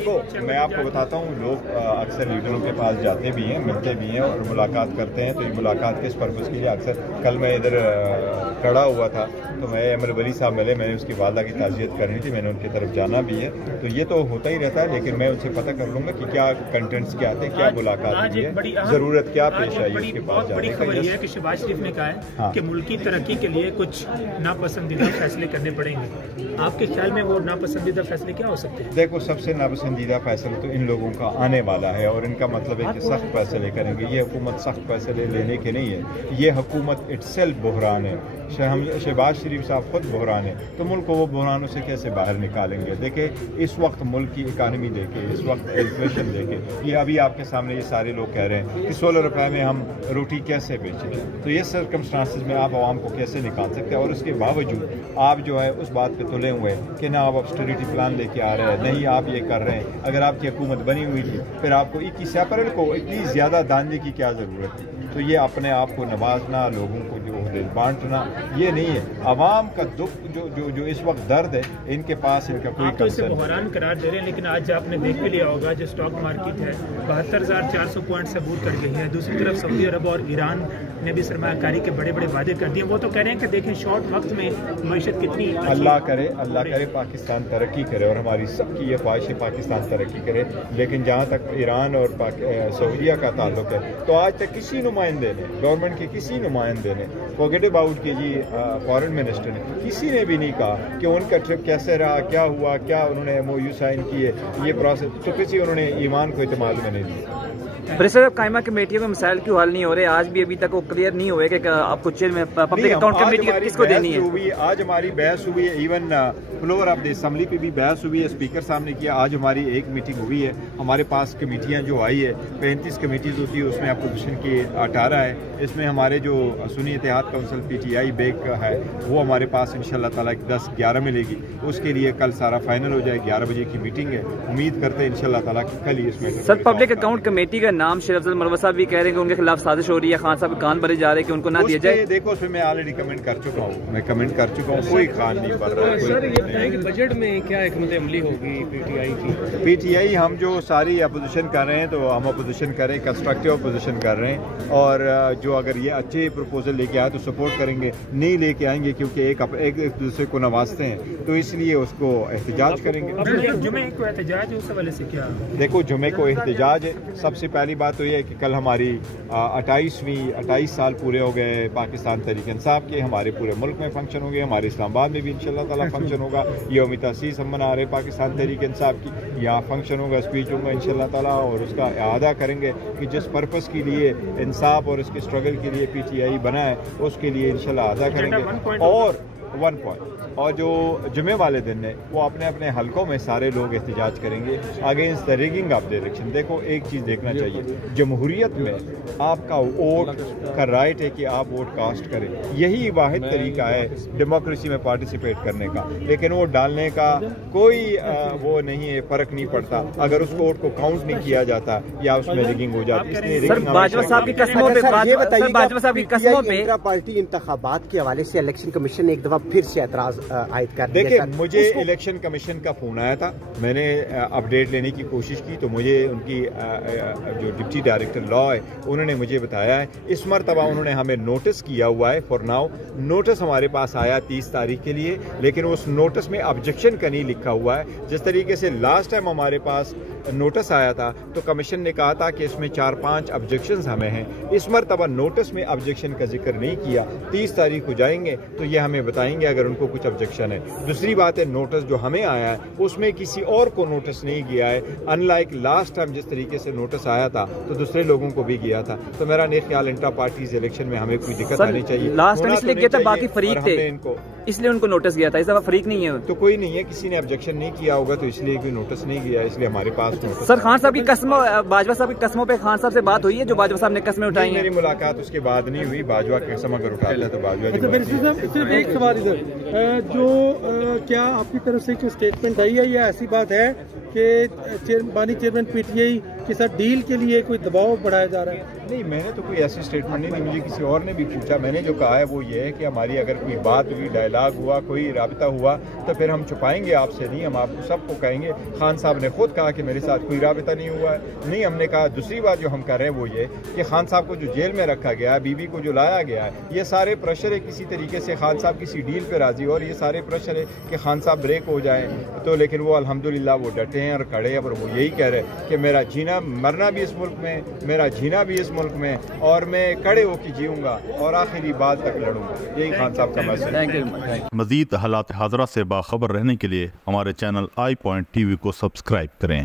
तो मैं आपको बताता हूँ, लोग अक्सर लीडरों के पास जाते भी हैं, मिलते भी हैं और मुलाकात करते हैं। तो ये मुलाकात किस पर्पज़ के लिए? अक्सर कल मैं इधर खड़ा हुआ था तो मैं अमर वली साहब मिले, मैंने उसकी वालदा की ताज़ियत करनी थी, मैंने उनकी तरफ जाना भी है। तो ये तो होता ही रहता है, लेकिन मैं उनसे पता कर लूँगा कि क्या कंटेंट्स क्या आते हैं, क्या मुलाकात की है, ज़रूरत क्या पेश आई उसके पास जाने बड़ी खबर यह है कि शहबाज शरीफ ने कहा है कि मुल्क की तरक्की के लिए कुछ नापसंदीदा फैसले करने पड़ेंगे। आपके ख्याल में वो नापसंदीदा फैसले क्या हो सकते हैं? देखो, सबसे नापसंदीदा फैसला तो इन लोगों का आने वाला है और इनका मतलब है कि सख्त फैसले करेंगे। ये हुकूमत सख्त फैसले लेने के नहीं है, ये हुकूमत इटसेल्फ बहरान है। शहबाज शरीफ साहब खुद बहरान है, तो मुल्क को वो बहरानों से कैसे बाहर निकालेंगे? देखे, इस वक्त मुल्क की इकानमी देखे, इस वक्त इन्फ्लेशन देखे, ये अभी आपके सामने ये सारे लोग कह रहे हैं कि 16 रुपए में हम रोटी कैसे बेचें। तो ये सर्कमस्टांसिस में आप आवाम को कैसे निकाल सकते हैं? और उसके बावजूद आप जो है उस बात पे तुले हुए हैं कि ना आप ऑस्टेरिटी प्लान लेके आ रहे हैं, नहीं आप ये कर रहे हैं। अगर आपकी हुकूमत बनी हुई थी फिर आपको 21 अप्रैल को इतनी ज़्यादा दानने की क्या ज़रूरत थी? तो ये अपने आप को नवाजना, लोगों को जो बांटना, ये नहीं है। आवाम का दुख जो इस वक्त दर्द है, इनके पास इनका कोई तो इसे बहरान करार दे रहे हैं, लेकिन आज आपने देख भी लिया होगा जो स्टॉक मार्केट है 72,400 पॉइंट से अबूर कर गई है। दूसरी तरफ सऊदी अरब और ईरान ने भी सरमायाकारी के बड़े बड़े वादे कर दिए। वो तो कह रहे हैं कि देखें शॉर्ट वक्त में मईशत कितनी अल्लाह करे पाकिस्तान तरक्की करे और हमारी सबकी ये ख्वाहिश है पाकिस्तान तरक्की करे। लेकिन जहाँ तक ईरान और सऊदीया का ताल्लुक है, तो आज तक किसी नुमाइंदे ने, गवर्नमेंट के किसी नुमाइंदे ने, फॉरगेट अबाउट की जी फॉरेन मिनिस्टर ने, किसी ने भी नहीं कहा कि उनका ट्रिप कैसे रहा, क्या हुआ, क्या उन्होंने MOU साइन किए, ये प्रोसेस, तो किसी उन्होंने ईमान को इत्मीनान में नहीं दिया। प्रेसिडेंट साहब, कायमा कमेटियों में मसाइल क्यों हल नहीं हो रहे? आज भी अभी तक वो क्लियर नहीं हुए कि आपको चेयरमैन पब्लिक अकाउंट कमेटी किसको देनी है? आज हमारी बहस हुई है, even floor of the assembly पे भी बहस हुई है, स्पीकर साहब ने किया। आज हमारी एक मीटिंग हुई है, हमारे पास कमेटियां जो आई है 35 कमेटीज होती है, उसमें अपोजिशन की 18 है। इसमें हमारे जो सुन्नी इत्तेहाद काउंसिल PTI बेक है वो हमारे पास इंशाल्लाह ताला 10-11 मिलेगी। उसके लिए कल सारा फाइनल हो जाए, 11 बजे की मीटिंग है। उम्मीद करते हैं इंशाल्लाह ताला कल ही इसमें। सर, पब्लिक अकाउंट कमेटी का नाम शेर अफजल मरवा साहब भी कह रहे हैं कि उनके खिलाफ साजिश हो रही है, खान साहब कान भरे जा रहे हैं कि उनको ना दिया जाए। देखो, उसमें मैं ऑलरेडी कमेंट कर चुका हूँ, मैं कमेंट कर चुका हूँ, कोई खान नहीं पड़ रहा है। सर, ये बताएं कि बजट में क्या हिकमत अमली होगी PTI की? PTI हम जो सारी अपोजिशन कर रहे हैं तो हम अपोजिशन कर रहे हैं, कंस्ट्रक्टिव अपोजिशन कर रहे हैं। और जो अगर ये अच्छे प्रपोजल लेके आए तो सपोर्ट करेंगे, नहीं लेके आएंगे क्योंकि एक दूसरे को नवाजते हैं तो इसलिए उसको एहतजाज करेंगे। जुमे को एहतजाज उस हवाले से क्या? देखो, जुमे को एहतजाज है। सबसे पहली बात तो ये है कि कल हमारी 28 साल पूरे हो गए पाकिस्तान तहरीक इंसाफ के। हमारे पूरे मुल्क में फंक्शन हो गए, हमारे इस्लामाबाद में भी इंशाल्लाह ताला फंक्शन होगा। यौम तसीस हम मना रहे पाकिस्तान तहरीक इंसाफ की, यहाँ फंक्शन होगा, स्पीच होगा इंशाल्लाह ताला, और उसका अदा करेंगे कि जिस पर्पस के लिए इंसाफ और इसके स्ट्रगल के लिए PTI बना है उसके लिए इंशाल्लाह अदा करेंगे। और 1 पॉइंट, और जो जुमे वाले दिन है वो अपने अपने हलकों में सारे लोग एहतजाज करेंगे against the rigging of the election. देखो, एक चीज़ देखना चाहिए, जमहूरियत में आपका वोट का राइट है कि आप वोट कास्ट करें, यही वाहिद तरीका है डेमोक्रेसी में पार्टिसिपेट करने का। लेकिन वोट डालने का कोई वो नहीं है, फ़र्क नहीं पड़ता अगर उस वोट को काउंट नहीं किया जाता या उसमें रिगिंग हो जाती। इसलिए बाजवा साहब की कसमों पे पार्टी इंतखाबात के हवाले से इलेक्शन कमीशन ने एक दफा फिर से एतराज आयद कर दिया। देखिए, मुझे इलेक्शन कमीशन का फोन आया था, मैंने अपडेट लेने की कोशिश की तो मुझे उनकी जो डिप्टी डायरेक्टर लॉ है उन्होंने मुझे बताया है इस मरतबा उन्होंने हमें नोटिस किया हुआ है। फॉर नाउ नोटिस हमारे पास आया 30 तारीख के लिए, लेकिन उस नोटिस में ऑब्जेक्शन का नहीं लिखा हुआ है। जिस तरीके से लास्ट टाइम हमारे पास नोटिस आया था तो कमीशन ने कहा था कि इसमें 4-5 ऑब्जेक्शंस हमें हैं। इस मरतबा नोटिस में ऑब्जेक्शन का जिक्र नहीं किया। 30 तारीख को जाएंगे तो ये हमें बताएंगे अगर उनको कुछ ऑब्जेक्शन है। दूसरी बात है, नोटिस जो हमें आया है उसमें किसी और को नोटिस नहीं गया है, अनलाइक लास्ट टाइम जिस तरीके से नोटिस आया था तो दूसरे लोगों को भी गया था। तो मेरा नहीं ख्याल इंट्रा पार्टीज इलेक्शन में हमें कोई दिक्कत आनी चाहिए। लास्ट टाइम इसलिए गया था, बाकी फरीक थे इसलिए उनको नोटिस गया था, इस दफा फरीक नहीं है तो कोई नहीं है, किसी ने ऑब्जेक्शन नहीं किया होगा तो इसलिए कोई नोटिस नहीं गया, इसलिए हमारे पास नोटिस। सर, खान साहब की कसम, बाजवा साहब की कसमों पे खान साहब से बात हुई है? जो बाजवा साहब ने कसमें उठाई हैं? मेरी मुलाकात उसके बाद नहीं हुई। बाजवा की कसम अगर उठाता है तो बाजवा। सिर्फ एक सवाल इधर, जो क्या आपकी तरफ से कोई स्टेटमेंट आई है या ऐसी बात है कि बानी चेयरमैन PTI کہ سر ڈیل کے لیے کوئی دباؤ بڑھایا جا رہا ہے؟ نہیں، میں نے تو کوئی ایسی اسٹیٹمنٹ نہیں دی، مجھے کسی اور نے بھی پوچھا، میں نے جو کہا ہے وہ یہ ہے کہ ہماری اگر کوئی بات ہوئی، ڈائلاگ ہوا، کوئی رابطہ ہوا تو پھر ہم چھپائیں گے آپ سے نہیں، ہم آپ کو سب کو کہیں گے۔ خان صاحب نے خود کہا کہ میرے ساتھ کوئی رابطہ نہیں ہوا ہے، نہیں ہم نے کہا۔ دوسری بات جو ہم کر رہے ہیں وہ یہ کہ خان صاحب کو جو جیل میں رکھا گیا ہے، بیوی کو جو لایا گیا ہے، یہ سارے پریشر ہے کسی طریقے سے خان صاحب کسی ڈیل پہ راضی ہو، اور یہ سارے پریشر ہے کہ خان صاحب بریک ہو جائیں تو، لیکن وہ الحمدللہ وہ ڈٹے ہیں اور کھڑے ہیں، اور وہ یہی کہہ رہے ہیں کہ میرا جینا مرنا بھی اس ملک میں، میرا جینا بھی اس ملک میں، اور میں کھڑے ہو کے جیوں گا اور آخری بات تک لڑوں گا۔ یہی خان صاحب کا میسج ہے۔ مزید حالات حاضرہ سے باخبر رہنے کے لیے ہمارے channel I point T V کو سبسکرائب کریں۔